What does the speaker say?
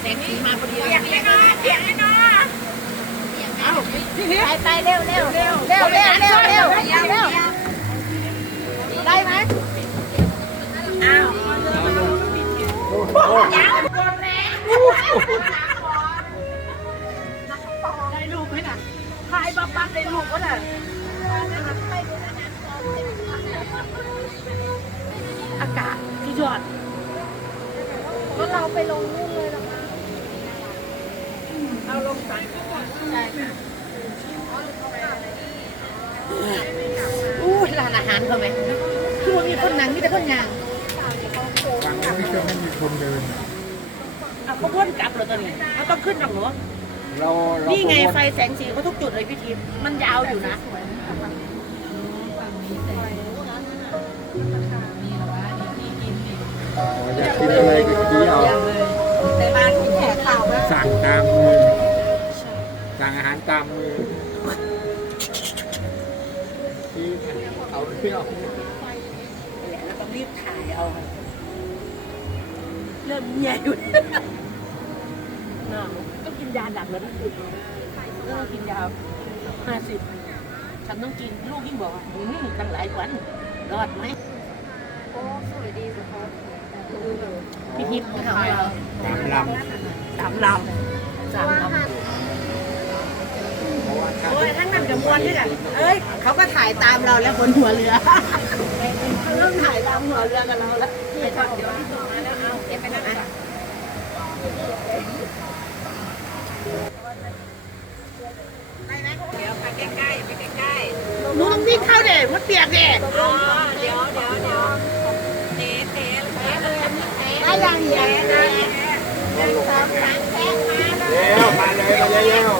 แสงสีมาพอดีเปียกไหมเนาะเปียกไหมเนาะไปไปเร็วเร็วเร็วเร็วเร็วเร็วเร็วเร็วได้ไหมอ้าวได้ลูกไหมน่ะทายบับบับได้ลูกก็น่ะอากาศที่ยอดแล้วเราไปลงนู่นเลยหรอคะ เอาลงสั่งใช่ค่ะอู้ร้านอาหารเขาไหมคือว่ามีคนนั่งมีแต่คนย่างฝั่งนี้ไม่เคยไม่มีคนเดิน เอาเขาวนกลับเลยตอนนี้เขาต้องขึ้นทางหัวเราเรานี่ไงก็ไฟแสงสีเขาทุกจุดเลยพี่ทิพย์มันยาวอยู่นะอยากกินอะไรก็ชี้เอาในบ้านคุณแขกข่าวนะสั่งตามมือ สั่งอาหารตามมือที่เอาเที่ยวแล้วต้องรีบถ่ายเอา เริ่มเมียอยู่น่ะต้องกินยาดักแล้วที่สุดเออกินยาห้าสิบฉันต้องกินลูกยิ่งบอกว่าอืมตั้งหลายวันรอดไหมโอ้สวยดีสุดครับพี่ทิพย์ของเราตามลำสามลำสามลำำเพราะว่าถ้า โอ้ยทั้งนั้นกับมวลนี่แหละเอ้ยเขาก็ถ่ายตามเราแล้วบนหัวเรือเขาเริ่มถ่ายตามหัวเรือกับเราแล้วไปก่อนเดี๋ยวที่ส่งมาแล้วเอาเก็บไปนะเดี๋ยวไปใกล้ๆไปใกล้หนูต้องวิ่งเข้าเด็มันเปียกเด็ๆอ๋เดี๋ยวเดี๋ยวเดี๋ยวเทเทเทเลยเทได้ยังเหี้ยเทนะหนึ่งสองสามเทมาเลยเร็วมาเลยมาเร็ว